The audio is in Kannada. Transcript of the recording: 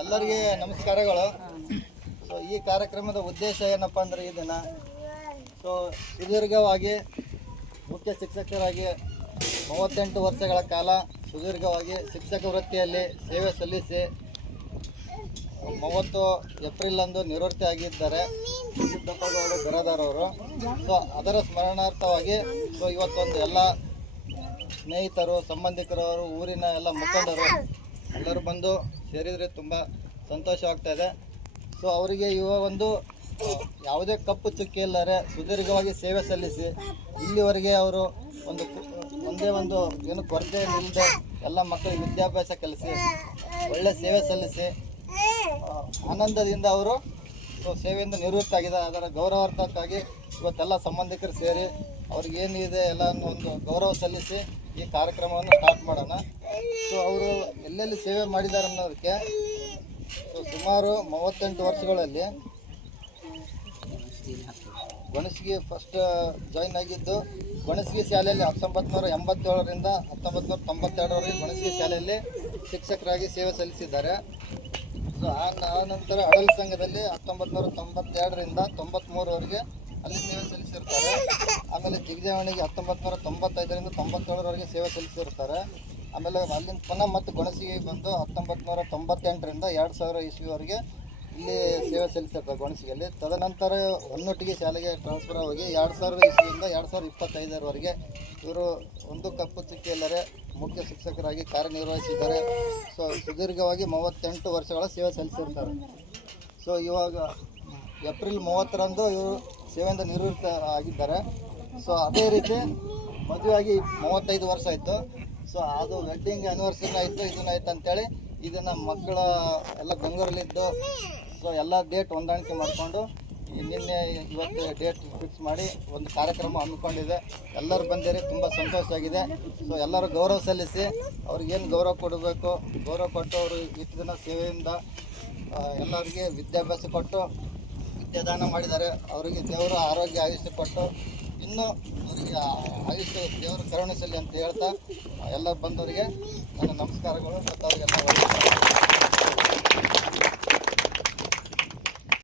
ಎಲ್ಲರಿಗೆ ನಮಸ್ಕಾರಗಳು. ಸೊ ಈ ಕಾರ್ಯಕ್ರಮದ ಉದ್ದೇಶ ಏನಪ್ಪ ಅಂದ್ರೆ ಈ ದಿನ ಸೊ ಸುದೀರ್ಘವಾಗಿ ಮುಖ್ಯ ಶಿಕ್ಷಕರಾಗಿ ಮೂವತ್ತೆಂಟು ವರ್ಷಗಳ ಕಾಲ ಸುದೀರ್ಘವಾಗಿ ಶಿಕ್ಷಕ ವೃತ್ತಿಯಲ್ಲಿ ಸೇವೆ ಸಲ್ಲಿಸಿ, ಮೂವತ್ತು ಏಪ್ರಿಲ್ ಅಂದು ನಿವೃತ್ತಿ ಆಗಿದ್ದಾರೆ. ಸಿದ್ದಪ್ಪಗೌಡ ಬಿರಾದಾರ್ ಅವರು. ಸೊ ಅದರ ಸ್ಮರಣಾರ್ಥವಾಗಿ ಸೊ ಇವತ್ತೊಂದು ಎಲ್ಲ ಸ್ನೇಹಿತರು ಸಂಬಂಧಿಕರವರು ಊರಿನ ಎಲ್ಲ ಮುಖಂಡರು, ಎಲ್ಲರೂ ಬಂದು ಸೇರಿದರೆ ತುಂಬ ಸಂತೋಷವಾಗ್ತಾ ಇದೆ. ಸೊ ಅವರಿಗೆ ಇವ ಒಂದು ಯಾವುದೇ ಕಪ್ಪು ಚುಕ್ಕಿ ಇಲ್ಲದೆ ಸುದೀರ್ಘವಾಗಿ ಸೇವೆ ಸಲ್ಲಿಸಿ, ಇಲ್ಲಿವರೆಗೆ ಅವರು ಒಂದು ಒಂದೇ ಒಂದು ಏನು ಕೊರತೆ ಇಲ್ಲದೆ ಎಲ್ಲ ಮಕ್ಕಳಿಗೆ ವಿದ್ಯಾಭ್ಯಾಸ ಕಲಿಸಿ, ಒಳ್ಳೆ ಸೇವೆ ಸಲ್ಲಿಸಿ ಆನಂದದಿಂದ ಅವರು ಸೇವೆಯಿಂದ ನಿವೃತ್ತ ಆಗಿದೆ ಅದರ ಗೌರವಾರ್ಥಕ್ಕಾಗಿ ಇವತ್ತೆಲ್ಲ ಸಂಬಂಧಿಕರು ಸೇರಿ ಅವ್ರಿಗೆ ಏನಿದೆ ಎಲ್ಲ ಒಂದು ಗೌರವ ಸಲ್ಲಿಸಿ ಈ ಕಾರ್ಯಕ್ರಮವನ್ನು ಸ್ಟಾರ್ಟ್ ಮಾಡೋಣ. ಸೊ ಎಲ್ಲೆಲ್ಲಿ ಸೇವೆ ಮಾಡಿದ್ದಾರೆ ಅನ್ನೋದಕ್ಕೆ ಸುಮಾರು ಮೂವತ್ತೆಂಟು ವರ್ಷಗಳಲ್ಲಿ ಗಣಸಿಗೆ ಫಸ್ಟ್ ಜಾಯಿನ್ ಆಗಿದ್ದು ಗಣಸಿಗೆ ಶಾಲೆಯಲ್ಲಿ ಹತ್ತೊಂಬತ್ತು ನೂರ ಎಂಬತ್ತೇಳರಿಂದ ಹತ್ತೊಂಬತ್ತು ನೂರ ತೊಂಬತ್ತೆರಡರವರೆಗೆ ಗಣಸಿಗೆ ಶಾಲೆಯಲ್ಲಿ ಶಿಕ್ಷಕರಾಗಿ ಸೇವೆ ಸಲ್ಲಿಸಿದ್ದಾರೆ. ಸೊ ಆ ಆ ನಂತರ ಅಡಲ್ ಸಂಘದಲ್ಲಿ ಹತ್ತೊಂಬತ್ತು ನೂರ ತೊಂಬತ್ತೆರಡರಿಂದ ತೊಂಬತ್ತ್ಮೂರವರೆಗೆ ಅಲ್ಲಿ ಸೇವೆ ಸಲ್ಲಿಸಿರ್ತಾರೆ. ಆಮೇಲೆ ಜಿಗಜಾವಣಿಗೆ ಹತ್ತೊಂಬತ್ತು ನೂರ ತೊಂಬತ್ತೈದರಿಂದ ತೊಂಬತ್ತೇಳರವರೆಗೆ ಸೇವೆ ಸಲ್ಲಿಸಿರ್ತಾರೆ. ಆಮೇಲೆ ಅಲ್ಲಿಂದ ಪುನಃ ಮತ್ತು ಗೊಣಸಿಗೆ ಬಂದು ಹತ್ತೊಂಬತ್ತು ನೂರ ತೊಂಬತ್ತೆಂಟರಿಂದ ಎರಡು ಸಾವಿರ ಇಸ್ವಿವರೆಗೆ ಇಲ್ಲಿ ಸೇವೆ ಸಲ್ಲಿಸಿರ್ತಾರೆ ಗೊಣಸಿಗೆಯಲ್ಲಿ. ತದನಂತರ ಹೊನ್ನೊಟ್ಟಿಗೆ ಶಾಲೆಗೆ ಟ್ರಾನ್ಸ್ಫರ್ ಆಗಿ ಎರಡು ಸಾವಿರದ ಇಸ್ವಿಯಿಂದ ಎರಡು ಸಾವಿರದ ಇಪ್ಪತ್ತೈದರವರೆಗೆ ಇವರು ಒಂದು ಕಪ್ಪು ಚುಕ್ಕಿಯಲ್ಲರೆ ಮುಖ್ಯ ಶಿಕ್ಷಕರಾಗಿ ಕಾರ್ಯನಿರ್ವಹಿಸಿದ್ದಾರೆ. ಸೊ ಸುದೀರ್ಘವಾಗಿ ಮೂವತ್ತೆಂಟು ವರ್ಷಗಳ ಸೇವೆ ಸಲ್ಲಿಸಿರ್ತಾರೆ. ಸೊ ಇವಾಗ ಏಪ್ರಿಲ್ ಮೂವತ್ತರಂದು ಇವರು ಸೇವೆಯಿಂದ ನಿವೃತ್ತ ಆಗಿದ್ದಾರೆ ಸೊ ಅದೇ ರೀತಿ ಮದುವೆಯಾಗಿ ಮೂವತ್ತೈದು ವರ್ಷ ಆಯಿತು. ಸೊ ಅದು ವೆಡ್ಡಿಂಗ್ ಆ್ಯನಿವರ್ಸರಿ ಆಯಿತು ಇದನ್ನ ಆಯ್ತು ಅಂತೇಳಿ ಇದನ್ನು ಮಕ್ಕಳ ಎಲ್ಲ ಬೆಂಗಳೂರಲ್ಲಿದ್ದು ಸೊ ಎಲ್ಲ ಡೇಟ್ ಹೊಂದಾಣಿಕೆ ಮಾಡಿಕೊಂಡು ನಿನ್ನೆ ಇವತ್ತು ಡೇಟ್ ಫಿಕ್ಸ್ ಮಾಡಿ ಒಂದು ಕಾರ್ಯಕ್ರಮ ಹಮ್ಮಿಕೊಂಡಿದೆ. ಎಲ್ಲರೂ ಬಂದಿರಿ, ತುಂಬ ಸಂತೋಷ ಆಗಿದೆ. ಸೊ ಎಲ್ಲರೂ ಗೌರವ ಸಲ್ಲಿಸಿ ಅವ್ರಿಗೇನು ಗೌರವ ಕೊಡಬೇಕು, ಗೌರವ ಕೊಟ್ಟು ಅವರು ಇಷ್ಟು ದಿನ ಸೇವೆಯಿಂದ ಎಲ್ಲರಿಗೆ ವಿದ್ಯಾಭ್ಯಾಸ ಕೊಟ್ಟು, ವಿದ್ಯಾದಾನ ಮಾಡಿದ್ದಾರೆ. ಅವರಿಗೆ ದೇವರು ಆರೋಗ್ಯ ಆಯುಷ್ಯ ಕೊಟ್ಟು ಇನ್ನೂ ಅವರಿಗೆ ಆಯುಷ್ಯ ದೇವರ ಕರುಣಿಸಲಿ ಅಂತ ಹೇಳ್ತಾ ಎಲ್ಲ ಬಂದವರಿಗೆ ನನ್ನ ನಮಸ್ಕಾರಗಳು. ಮತ್ತು ಅವರಿಗೆಲ್ಲ ಒಳ್ಳೆಯ